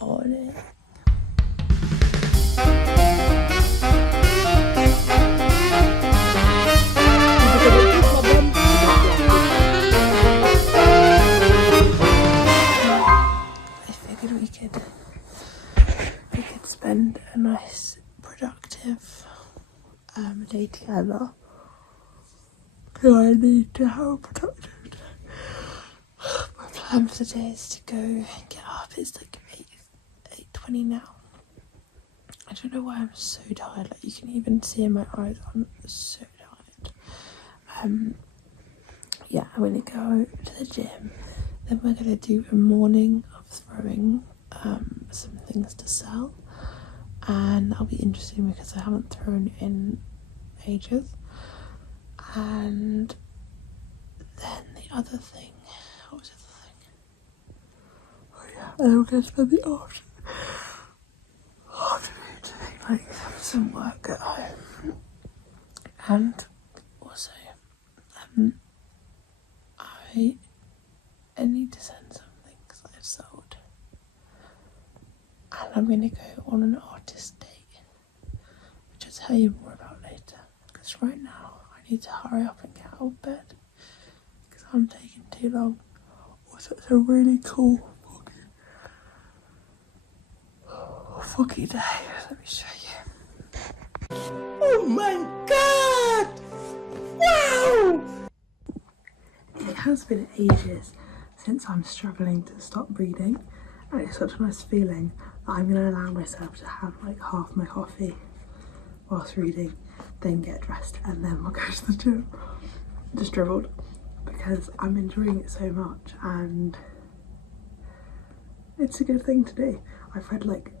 on it. I figured we could spend a nice productive day together. So I need to have a productive day. My plan for today is to go get up. It's like 8:20 now. I don't know why I'm so tired. Like, you can even see in my eyes I'm so tired. Yeah, I'm gonna go to the gym. Then we're gonna do a morning of throwing some things to sell, and that'll be interesting because I haven't thrown in ages. And then the other thing, what was the other thing? Oh yeah, and then we're going to spend the afternoon doing like some work at home. And also, I need to send some things that I've sold. And I'm going to go on an artist date, which I'll tell you more about later. Because right now, I need to hurry up and get out of bed because I'm taking too long. Also, it's a really cool foggy day. Let me show you. Oh my god! Wow! It has been ages since I'm struggling to stop reading, and it's such a nice feeling that I'm going to allow myself to have like half my coffee whilst reading, then get dressed, and then we'll go to the gym. Just dribbled because I'm enjoying it so much, and it's a good thing to do. I've read like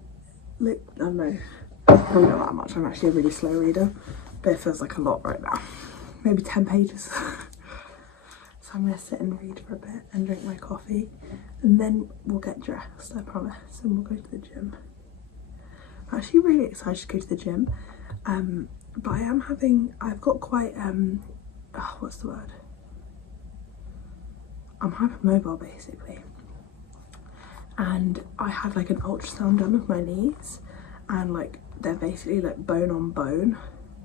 I don't know, probably not that much. I'm actually a really slow reader, but it feels like a lot right now. Maybe 10 pages. So I'm gonna sit and read for a bit and drink my coffee, and then we'll get dressed, I promise, and we'll go to the gym. I'm actually really excited to go to the gym. But I've got quite, what's the word? I'm hypermobile basically. And I had like an ultrasound done of my knees, and like they're basically like bone on bone.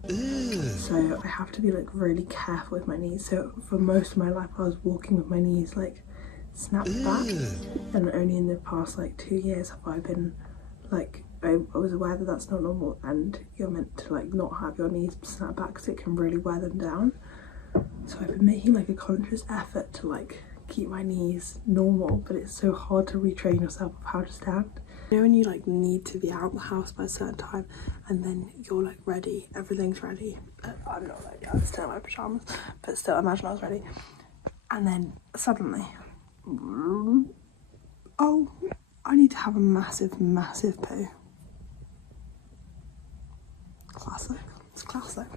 So I have to be like really careful with my knees. So for most of my life I was walking with my knees like snapped back, and only in the past like 2 years have I been like, I was aware that that's not normal, and you're meant to like not have your knees snap back because it can really wear them down. So I've been making like a conscious effort to like keep my knees normal, but it's so hard to retrain yourself of how to stand. You know when you like need to be out of the house by a certain time, and then you're like ready, everything's ready. I'm not ready, I'm still in my pyjamas, but still imagine I was ready. And then suddenly, oh, I need to have a massive poo. Classic, it's classic.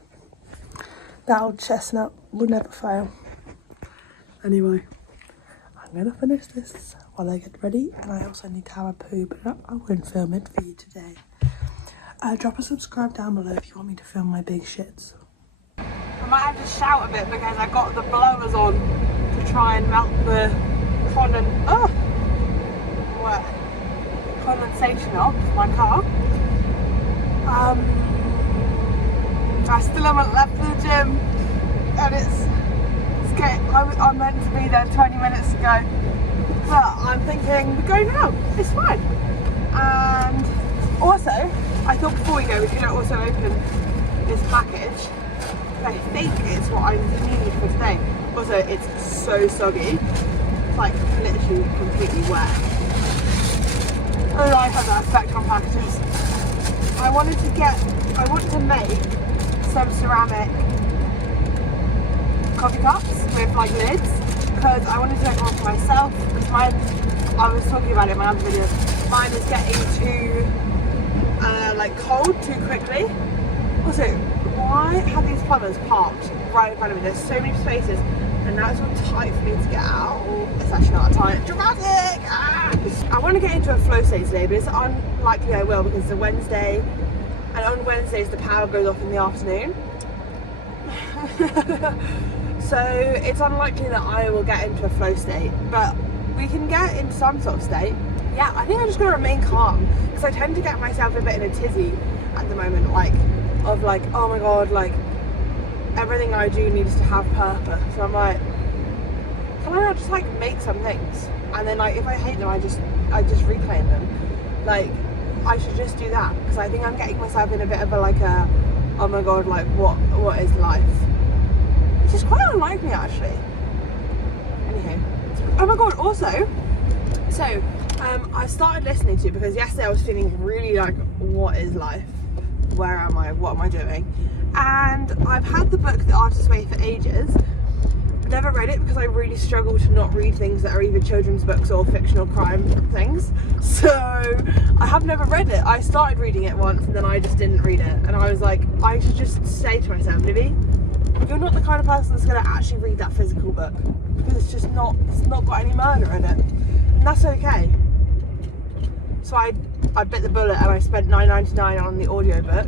That old chestnut will never fail. Anyway, I'm gonna finish this while I get ready, and I also need to have a poo, but I won't film it for you today. Drop a subscribe down below if you want me to film my big shits. I might have to shout a bit because I got the blowers on to try and melt the condensation off my car. I still haven't left the gym, and it's getting, I'm meant to be there 20 minutes ago, but I'm thinking we're going now, it's fine. And also, I thought before we go we could also open this package. I think it's what I need for today. Also, it's so soggy, it's like literally completely wet. I don't know if I have that effect on packages. I want to make some ceramic coffee cups with like lids, because I wanted to make one for myself, because mine, I was talking about it in my other video, mine is getting too like cold too quickly. Also, why have these plumbers parked right in front of me? There's so many spaces, and now it's all tight for me to get out. It's actually not that tight. Dramatic! Ah! I want to get into a flow state today, but it's unlikely I will, because it's a Wednesday, and on Wednesdays the power goes off in the afternoon. So it's unlikely that I will get into a flow state, but we can get into some sort of state. yeah, I think I'm just gonna remain calm, because I tend to get myself a bit in a tizzy at the moment, like, of like, oh my god, like, everything I do needs to have purpose. So I'm like, can I not just like make some things, and then like if I hate them, I just reclaim them. Like, I should just do that, because I think I'm getting myself in a bit of a like a, oh my god, like what is life? Which is quite unlike me actually. Anywho, oh my god, also, so I started listening to it because yesterday I was feeling really like, what is life? Where am I? What am I doing? And I've had the book The Artist's Way for ages. Never read it because I really struggle to not read things that are either children's books or fictional crime things. So I have never read it. I started reading it once and then I just didn't read it. And I was like, I should just say to myself, Libby, you're not the kind of person that's going to actually read that physical book, because it's not got any murder in it. And that's okay. So I bit the bullet and I spent $9.99 on the audiobook.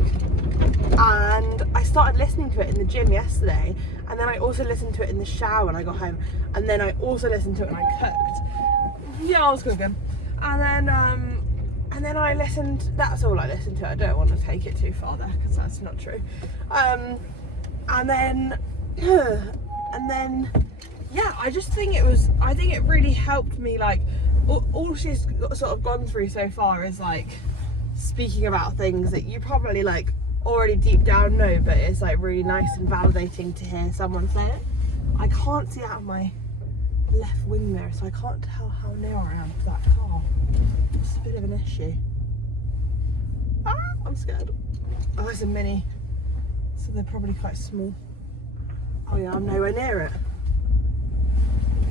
And I started listening to it in the gym yesterday, and then I also listened to it in the shower when I got home, and then I also listened to it when I cooked. Yeah, I was cooking. And then I listened, that's all I listened to. I don't want to take it too far there, because that's not true. And then yeah, I just think I think it really helped me, like, all she's sort of gone through so far is like speaking about things that you probably like already deep down know, but it's like really nice and validating to hear someone say it. I can't see out of my left wing mirror, so I can't tell how near I am to that car. It's a bit of an issue. Ah, I'm scared. Oh, it's a Mini, so they're probably quite small. Oh yeah, I'm nowhere near it.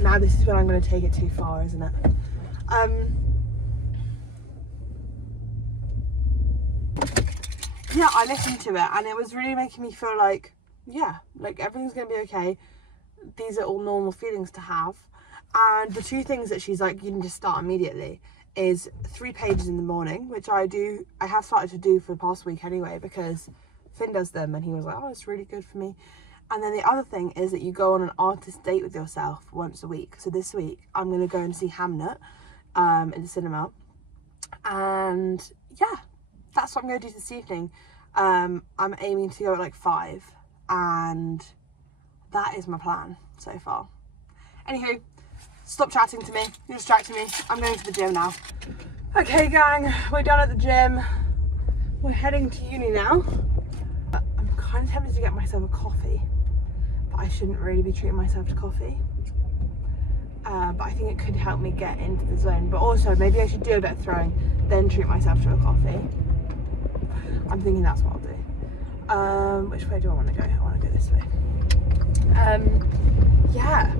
Now this is when I'm going to take it too far, isn't it? Yeah, I listened to it and it was really making me feel like, yeah, like everything's going to be okay. These are all normal feelings to have. And the two things that she's like, you need to start immediately, is 3 pages in the morning, which I have started to do for the past week anyway, because Finn does them and he was like, oh, it's really good for me. And then the other thing is that you go on an artist date with yourself once a week. So this week I'm going to go and see Hamnet in the cinema. And yeah, that's what I'm going to do this evening. I'm aiming to go at like 5, and that is my plan so far. Anywho, stop chatting to me, you're distracting me. I'm going to the gym now. Okay gang, we're done at the gym. We're heading to uni now. I'm kind of tempted to get myself a coffee, but I shouldn't really be treating myself to coffee. But I think it could help me get into the zone. But also maybe I should do a bit of throwing, then treat myself to a coffee. I'm thinking that's what I'll do. Which way do I want to go? I want to go this way. Yeah,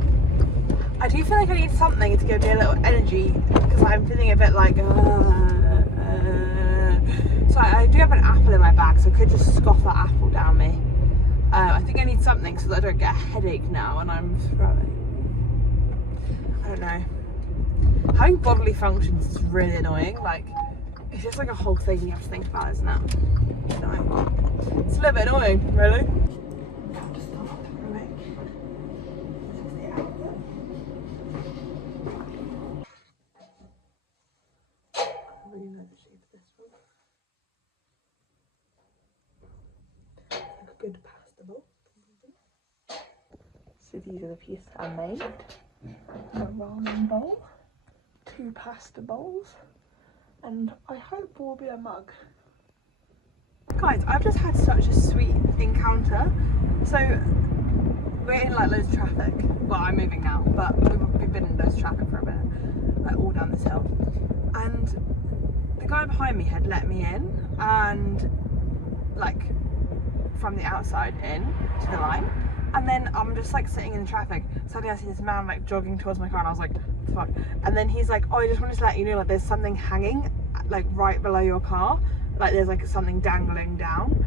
I do feel like I need something to give me a little energy, because I'm feeling a bit like so I do have an apple in my bag, so I could just scoff that apple down me. I think I need something so that I don't get a headache now and I'm throwing. I don't know. Having bodily functions is really annoying. Like, it's just like a whole thing you have to think about, isn't it? Annoying. It's a little bit annoying, really. Good pasta bowl. So these are the pieces I made. A ramen bowl, 2 pasta bowls, and I hope will be a mug. Guys, I've just had such a sweet encounter. So we're in like loads of traffic. Well, I'm moving now, but we've been in loads of traffic for a bit, like all down this hill. And the guy behind me had let me in, and like from the outside in to the line, and then I'm just like sitting in the traffic. Suddenly I see this man like jogging towards my car, and I was like, what the fuck? And then he's like, oh, I just wanted to let you know, like there's something hanging like right below your car, like there's like something dangling down.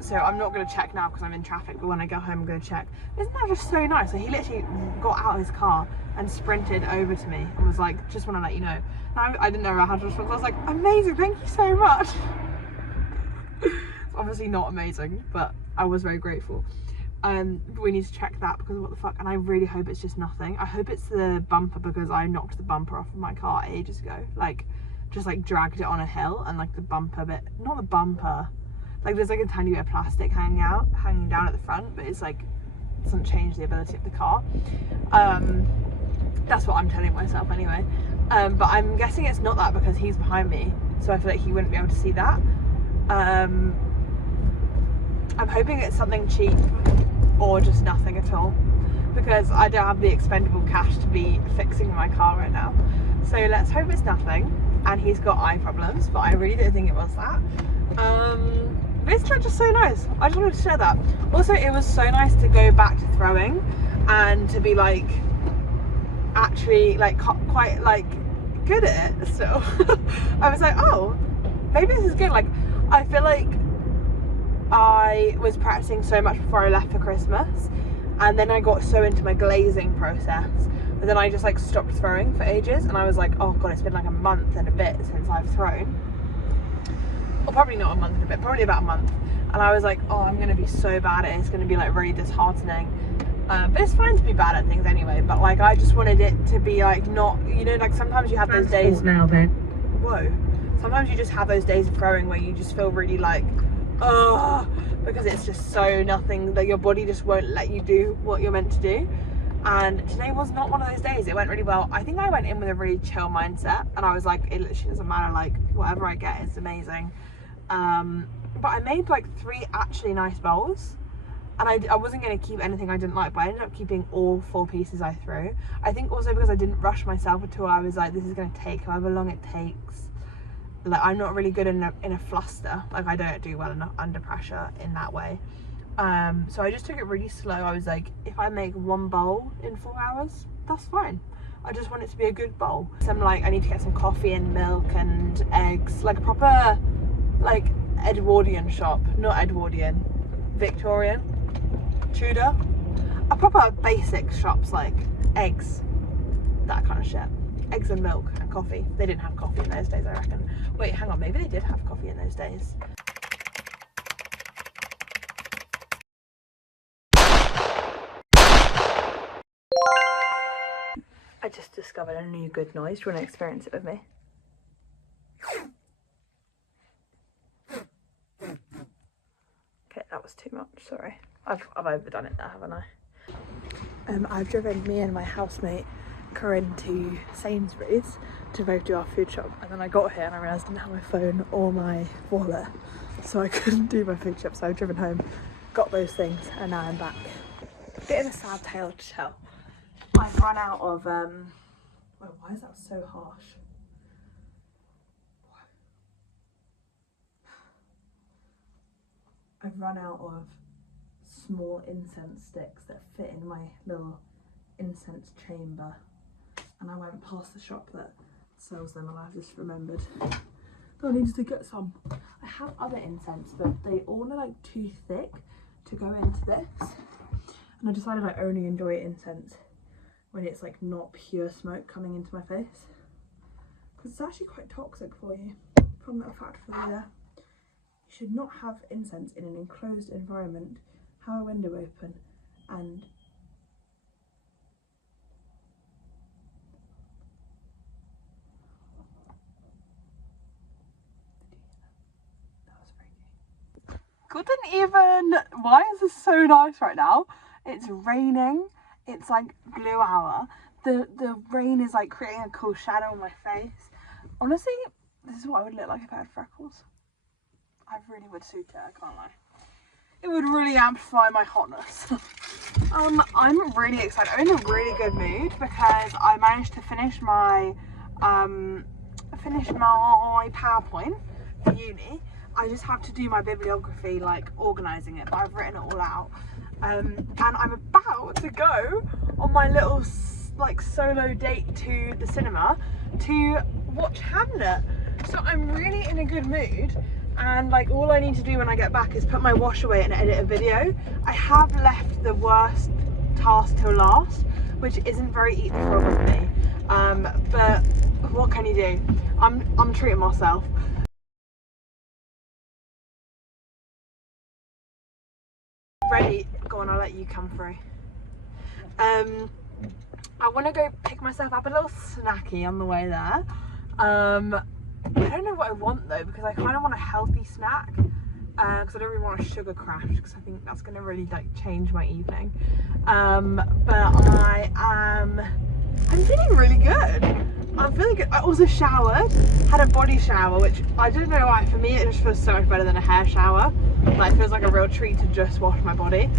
So I'm not going to check now because I'm in traffic, but when I go home I'm going to check. Isn't that just so nice? So he literally got out of his car and sprinted over to me and was like, just want to let you know. And I didn't know how to respond. I was like, amazing, thank you so much. Obviously not amazing, but I was very grateful. We need to check that, because what the fuck. And I really hope it's just nothing. I hope it's the bumper, because I knocked the bumper off of my car ages ago, like just like dragged it on a hill, and like the bumper bit, not the bumper, like there's like a tiny bit of plastic hanging down at the front, but it's like, it doesn't change the ability of the car. That's what I'm telling myself anyway. But I'm guessing it's not that, because he's behind me, so I feel like he wouldn't be able to see that. I'm hoping it's something cheap or just nothing at all, because I don't have the expendable cash to be fixing my car right now. So let's hope it's nothing, and he's got eye problems, but I really don't think it was that. But it's just so nice. I just wanted to share that. Also, it was so nice to go back to throwing and to be like actually like quite like good at it still. I was like, oh, maybe this is good. Like, I feel like I was practicing so much before I left for Christmas, and then I got so into my glazing process, but then I just like stopped throwing for ages, and I was like, oh god, it's been like a month and a bit since I've thrown. Or probably not a month and a bit, probably about a month. And I was like, oh, I'm gonna be so bad at it, it's gonna be like really disheartening. But it's fine to be bad at things anyway, but like I just wanted it to be like not, you know, like sometimes you have those days now then. Whoa. Sometimes you just have those days of throwing where you just feel really like, oh, because it's just so nothing, that your body just won't let you do what you're meant to do. And today was not one of those days. It went really well. I think I went in with a really chill mindset, and I was like, it literally doesn't matter, like whatever I get is amazing. But I made like 3 actually nice bowls, and I wasn't going to keep anything I didn't like, but I ended up keeping all 4 pieces I threw. I think also because I didn't rush myself until I was like, this is going to take however long it takes. Like, I'm not really good in a fluster. Like, I don't do well enough under pressure in that way. So I just took it really slow. I was like, if I make 1 bowl in 4 hours, that's fine. I just want it to be a good bowl. So I'm like, I need to get some coffee and milk and eggs, like a proper like Edwardian shop, not Edwardian, Victorian, Tudor, a proper basic shops, like eggs, that kind of shit. Eggs and milk and coffee. They didn't have coffee in those days, I reckon. Wait, hang on, maybe they did have coffee in those days. I just discovered a new good noise. Do you want to experience it with me? Okay, that was too much, sorry. I've overdone it there, haven't I? I've driven me and my housemate Corinne to Sainsbury's to both do our food shop, and then I got here and I realised I didn't have my phone or my wallet, so I couldn't do my food shop. So I've driven home, got those things, and now I'm back. Bit of a sad tale to tell. I've run out of oh, why is that so harsh? I've run out of small incense sticks that fit in my little incense chamber, and I went past the shop that sells them and I've just remembered that I needed to get some. I have other incense, but they all are like too thick to go into this, and I decided I only enjoy incense when it's like not pure smoke coming into my face, because it's actually quite toxic for you. Fun little fact for you there. You should not have incense in an enclosed environment. Have a window open and that was freaky. Couldn't even. Why is this so nice right now? It's raining. It's like blue hour. The rain is like creating a cool shadow on my face. Honestly, this is what I would look like if I had freckles. I really would suit it, I can't lie. It would really amplify my hotness. I'm really excited. I'm in a really good mood because I managed to finish my PowerPoint for uni. I just have to do my bibliography, like organising it, but I've written it all out. And I'm about to go on my little like solo date to the cinema to watch Hamnet. So I'm really in a good mood. And like all I need to do when I get back is put my wash away and edit a video. I have left the worst task till last, which isn't very eat the frog of me. But what can you do? I'm treating myself. Ready Go on, I'll let you come through. I want to go pick myself up a little snacky on the way there. I don't know what I want though, because I kind of want a healthy snack, because I don't really want a sugar crash, because I think that's going to really like change my evening. But I'm feeling really good. I'm feeling good. I also showered, had a body shower, which I don't know why, for me it just feels so much better than a hair shower. Like, it feels like a real treat to just wash my body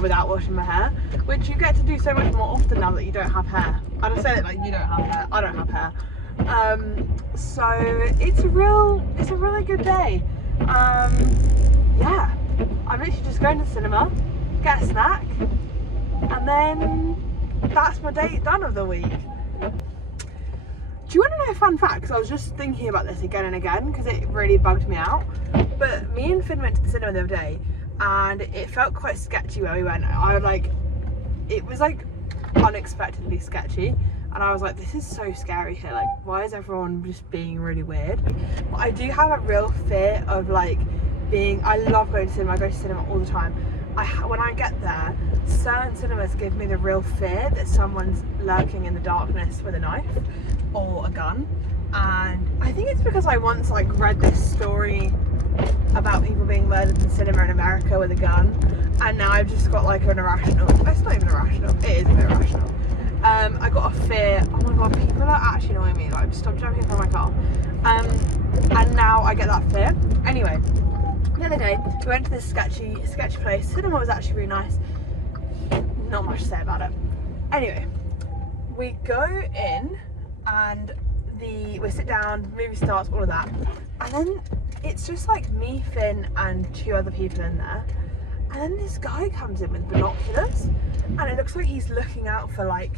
without washing my hair, which you get to do so much more often now that you don't have hair. I don't say it like you don't have hair, I don't have hair. So it's a really good day. Yeah, I'm literally just going to the cinema, get a snack, and then that's my day done of the week. Do you want to know a fun fact? Because I was just thinking about this again and again because it really bugged me out. But me and Finn went to the cinema the other day and it felt quite sketchy where we went. It was like unexpectedly sketchy, and I was like, this is so scary here. Like, why is everyone just being really weird? But I do have a real fear of like I love going to cinema. I go to cinema all the time. When I get there, certain cinemas give me the real fear that someone's lurking in the darkness with a knife or a gun. And I think it's because I once like read this story about people being murdered in cinema in America with a gun, and now I've just got like an irrational, it's not even irrational, it is a bit irrational. I got a fear, oh my god, people are actually annoying me, like stop jumping in front of my car. And now I get that fear. Anyway, the other day we went to this sketchy place. Cinema was actually really nice. Not much to say about it. Anyway, we go in and we sit down, the movie starts, all of that, and then it's just like me, Finn, and 2 other people in there, and then this guy comes in with binoculars, and it looks like he's looking out for, like,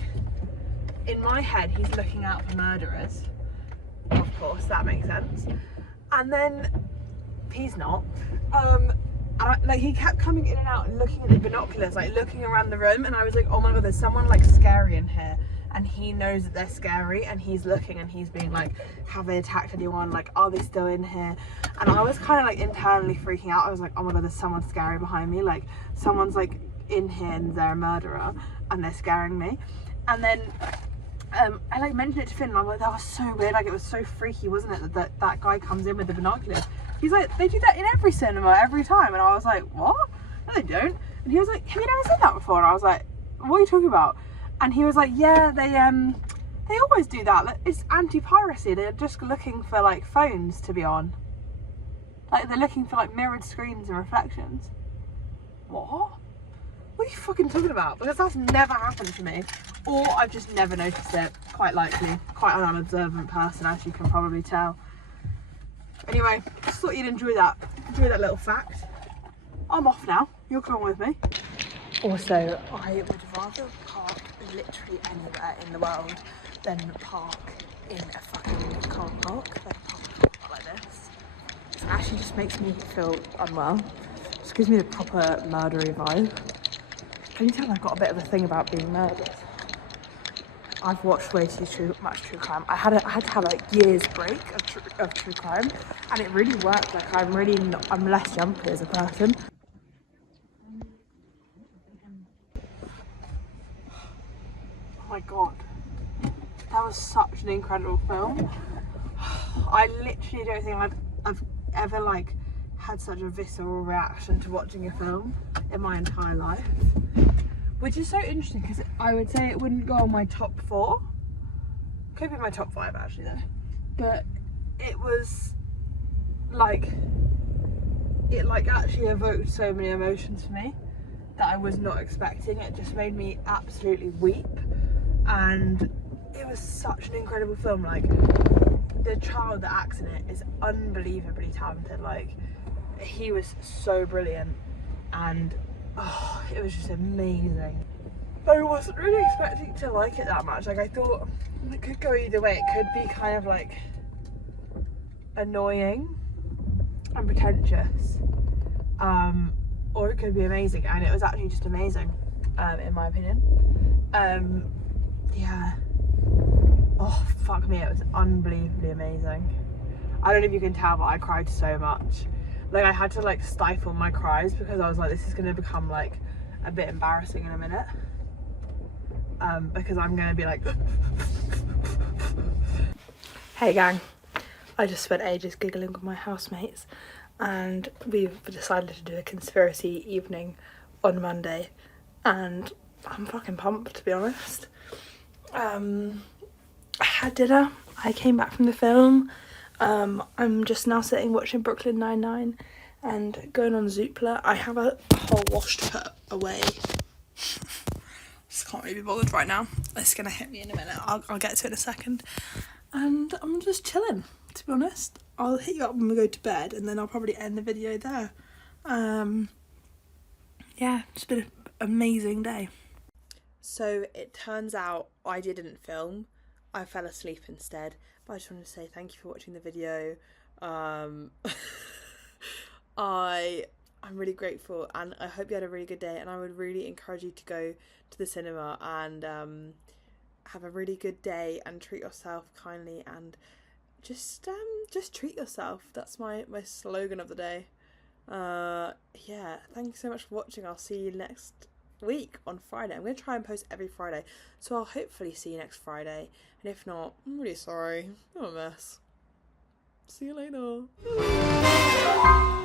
in my head he's looking out for murderers, of course, that makes sense, and then he's not. Like, he kept coming in and out and looking at the binoculars, like looking around the room, and I was like, oh my god, there's someone like scary in here, and he knows that they're scary, and he's looking and he's being like, have they attacked anyone, like are they still in here? And I was kind of like internally freaking out. I was like, oh my god, there's someone scary behind me, like someone's like in here and they're a murderer and they're scaring me. And then I like mentioned it to Finn, and I'm like, that was so weird, like it was so freaky, wasn't it, that guy comes in with the binoculars. He's like, they do that in every cinema every time. And I was like, what? No, they don't. And he was like, have you never seen that before? And I was like, what are you talking about? And he was like, yeah, they always do that. It's anti-piracy. They're just looking for like phones to be on. Like they're looking for like mirrored screens and reflections. What? What are you fucking talking about? Because that's never happened to me. Or I've just never noticed it, quite likely. Quite an unobservant person, as you can probably tell. Anyway, just thought you'd enjoy that little fact. I'm off now. You'll come with me. Also, I would rather park literally anywhere in the world than park in a fucking car park, like a park like this. It actually just makes me feel unwell. Just gives me the proper murdery vibe. Can you tell I've got a bit of a thing about being murdered? I've watched way too much true crime. I had to have a year's break of true crime, and it really worked. Like I'm less jumpy as a person. Oh my god, that was such an incredible film. I literally don't think I've ever like had such a visceral reaction to watching a film in my entire life. Which is so interesting because I would say it wouldn't go on my top 4. Could be my top 5 actually though. But it was like, it like actually evoked so many emotions for me that I was not expecting. It just made me absolutely weep, and it was such an incredible film. Like the child that acts in it is unbelievably talented. Like he was so brilliant, and oh, it was just amazing. I wasn't really expecting to like it that much. Like I thought it could go either way. It could be kind of like annoying and pretentious, or it could be amazing, and it was actually just amazing, in my opinion. Yeah. Oh fuck me, it was unbelievably amazing. I don't know if you can tell, but I cried so much. Like I had to like stifle my cries because I was like, this is going to become like a bit embarrassing in a minute, because I'm gonna be like hey gang, I just spent ages giggling with my housemates and we've decided to do a conspiracy evening on Monday, and I'm fucking pumped, to be honest. I had dinner, I came back from the film, I'm just now sitting watching Brooklyn Nine-Nine and going on Zoopla. I have a whole wash to put away. Just can't really be bothered right now. It's gonna hit me in a minute. I'll get to it in a second. And I'm just chilling, to be honest. I'll hit you up when we go to bed and then I'll probably end the video there. Yeah, it's been an amazing day. So it turns out I didn't film. I fell asleep instead. But I just wanted to say thank you for watching the video. I'm really grateful and I hope you had a really good day, and I would really encourage you to go to the cinema and have a really good day and treat yourself kindly and just treat yourself. That's my slogan of the day. Yeah, thank you so much for watching. I'll see you next week on Friday. I'm going to try and post every Friday, so I'll hopefully see you next Friday, and if not, I'm really sorry. I'm a mess. See you later.